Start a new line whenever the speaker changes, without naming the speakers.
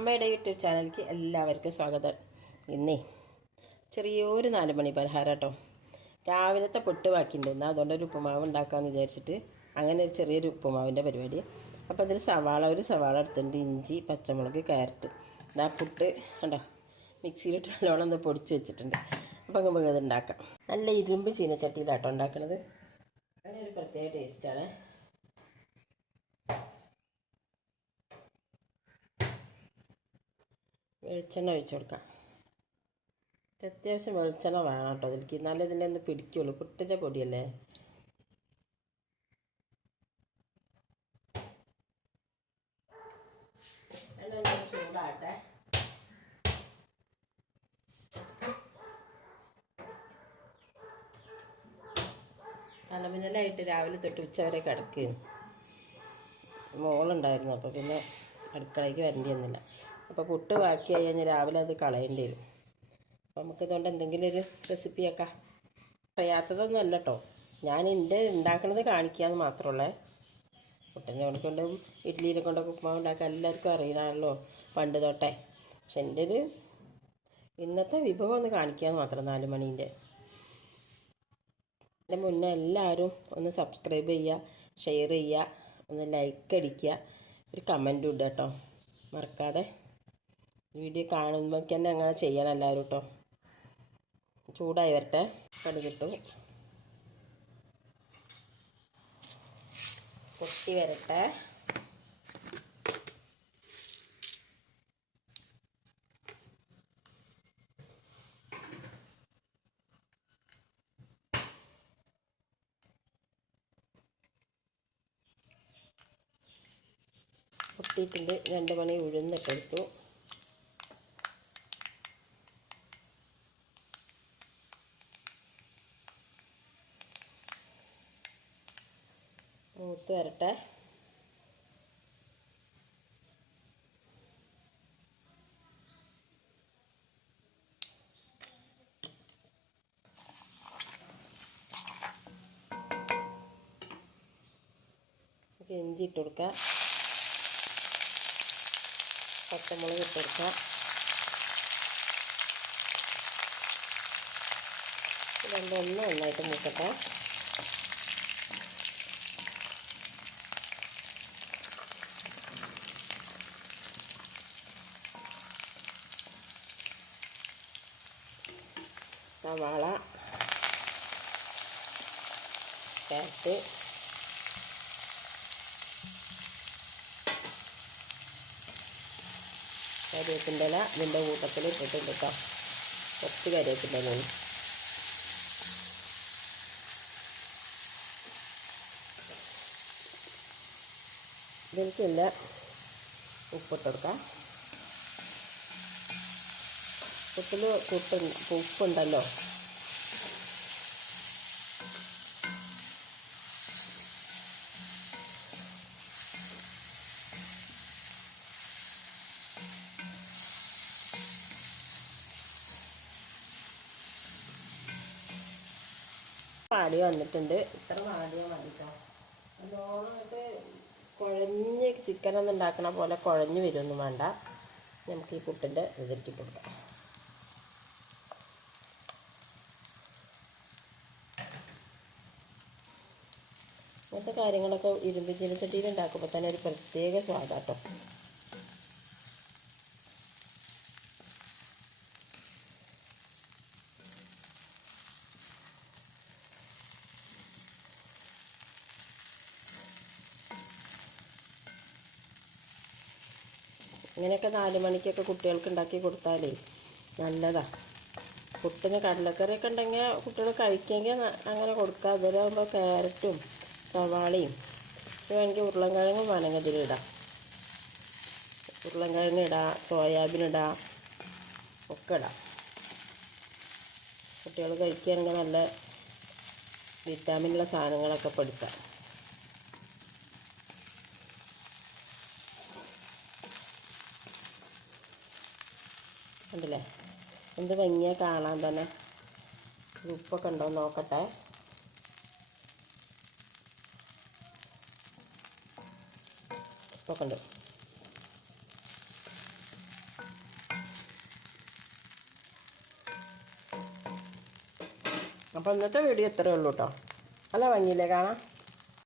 അമ്മയുടെ യൂട്യൂബ് ചാനലിലേക്ക് എല്ലാവർക്കും സ്വാഗതം. ഇന്നേ ചെറിയൊരു നാല് മണി പലഹാരം കേട്ടോ. രാവിലത്തെ പൊട്ട് ബാക്കിയുണ്ടായിരുന്നു അതുകൊണ്ട് ഒരു ഉപ്പുമാവ് ഉണ്ടാക്കാമെന്ന് വിചാരിച്ചിട്ട് അങ്ങനെ ഒരു ചെറിയൊരു ഉപ്പുമാവിന്റെ പരിപാടി. അപ്പോൾ അതിൽ സവാള ഒരു സവാള എടുത്തിട്ടുണ്ട്. ഇഞ്ചി പച്ചമുളക് ക്യാരറ്റ്. ഇതാ പുട്ട് കണ്ടോ? മിക്സിയിലിട്ട് നല്ലോണം ഒന്ന് പൊടിച്ച് വെച്ചിട്ടുണ്ട്. അപ്പം നമുക്ക് അത് ഉണ്ടാക്കാം. നല്ല ഇരുമ്പ് ചീനച്ചട്ടിയിലാട്ടോ ഉണ്ടാക്കണത്. അതിനൊരു പ്രത്യേക ടേസ്റ്റാണ് വെളിച്ചെണ്ണ ഒഴിച്ചു കൊടുക്കാം. അത്യാവശ്യം വെളിച്ചെണ്ണ വേണം കേട്ടോ അതിലേക്ക്. എന്നാലേ ഇതിനെ ഒന്ന് പിടിക്കുള്ളൂ. പുട്ടിന്റെ പൊടിയല്ലേ? ചൂടാകട്ടെ. തലമിന്നലായിട്ട് രാവിലെ തൊട്ട് ഉച്ച വരെ കിടക്കുകയും മോളുണ്ടായിരുന്നു അപ്പോൾ പിന്നെ അടുക്കളയ്ക്ക് വരേണ്ടി വന്നില്ല അപ്പോൾ പുട്ട് ബാക്കിയായി കഴിഞ്ഞാൽ രാവിലെ അത് കളയേണ്ടി വരും. അപ്പോൾ നമുക്കിതുകൊണ്ട് എന്തെങ്കിലും ഒരു റെസിപ്പി ആക്കാം അറിയാത്തതൊന്നും അല്ല കേട്ടോ ഞാൻ എന്റെ ഉണ്ടാക്കണത് കാണിക്കാമെന്ന് മാത്രമുള്ളേ പുട്ടിന്റെ കൊണ്ടും ഇഡ്ഡലിയിലെ കൊണ്ടൊക്കെ ഉപ്പുമാവ് ഉണ്ടാക്കാൻ എല്ലാവർക്കും അറിയണമല്ലോ പണ്ട് തൊട്ടേ. പക്ഷെ എന്റെ ഒരു ഇന്നത്തെ വിഭവം ഒന്ന് കാണിക്കാമെന്ന് മാത്രം നാല് മണീന്റെ എന്റെ മുന്നേ എല്ലാവരും ഒന്ന് സബ്സ്ക്രൈബ് ചെയ്യുക ഷെയർ ചെയ്യുക ഒന്ന് ലൈക്ക് അടിക്കുക ഒരു കമന്റും ഇടുക കേട്ടോ മറക്കാതെ. വീഡിയോ കാണുമ്പോൾ തന്നെ അങ്ങനെ ചെയ്യണം എല്ലാവരും കേട്ടോ ചൂടായി വരട്ടെ. കടുകിട്ടു പൊട്ടി വരട്ടെ. പൊട്ടിയിട്ടുണ്ട്. രണ്ട് മണി ഉഴുന്നിട്ടെടുത്തു മൂത്ത് വരട്ടെ. ഇഞ്ചി ഇട്ട് കൊടുക്കാം. പച്ചമുളക് ഇട്ട് കൊടുക്കാം. രണ്ടൊന്ന് നന്നായിട്ട് മൂക്കട്ടെ. സവാള ക്യാരറ്റ് കരിവേപ്പിന്റെ ഇല ഇതിന്റെ കൂട്ടത്തിൽ ഇട്ടിട്ടുണ്ട് കേട്ടോ. കുറച്ച് കരിവേപ്പിന്റെ ഇലയാണ് ഇതിലേക്കില്ല ഉപ്പിട്ട് ഉപ്പിൽ ഉപ്പ് ഉപ്പുണ്ടല്ലോ പാടി വന്നിട്ടുണ്ട്. ഇത്ര വാടിയ മതിട്ടോ. നല്ലോണമായിട്ട് കുഴഞ്ഞ് ചിക്കനൊന്നും ഉണ്ടാക്കണ പോലെ കുഴഞ്ഞ് വരുമൊന്നും വേണ്ട. നമുക്ക് ഈ പുട്ടിന്റെ ഇതിലേക്ക് കൊടുക്കാം. ഇങ്ങനത്തെ കാര്യങ്ങളൊക്കെ ഇരുമ്പ് ചീനച്ചട്ടിയിൽ ഉണ്ടാക്കുമ്പോൾ തന്നെ ഒരു പ്രത്യേക സ്വാദാട്ടോ ഇങ്ങനെയൊക്കെ നാല് മണിക്കൊക്കെ കുട്ടികൾക്ക് ഉണ്ടാക്കി കൊടുത്താലേ നല്ലതാ. പുട്ടിന് കടലക്കറിയൊക്കെ ഉണ്ടെങ്കിൽ കുട്ടികൾ കഴിക്കുമെങ്കിൽ അങ്ങനെ കൊടുക്കുക അതിലാകുമ്പോൾ ക്യാരറ്റും സവാളയും വേണമെങ്കിൽ ഉരുളൻകിഴങ്ങും വേണമെങ്കിൽ ഇതിലിടാം ഉരുളൻകിഴങ്ങ് ഇടാം സോയാബീൻ ഇടാം ഒക്കെ ഇടാം. കുട്ടികൾ കഴിക്കുകയാണെങ്കിൽ നല്ല വിറ്റാമിനുള്ള സാധനങ്ങളൊക്കെ പഠിക്കാം ഉണ്ടല്ലേ എന്ത് ഭംഗിയാണ് കാണാൻ തന്നെ. ഉപ്പൊക്കെ ഉണ്ടോ നോക്കട്ടെ. നോക്കണ്ട് അപ്പോൾ ഇന്നത്തെ വീഡിയോ ഇത്രയേ ഉള്ളൂ കേട്ടോ അല്ല ഭംഗിയില്ലേ കാണാം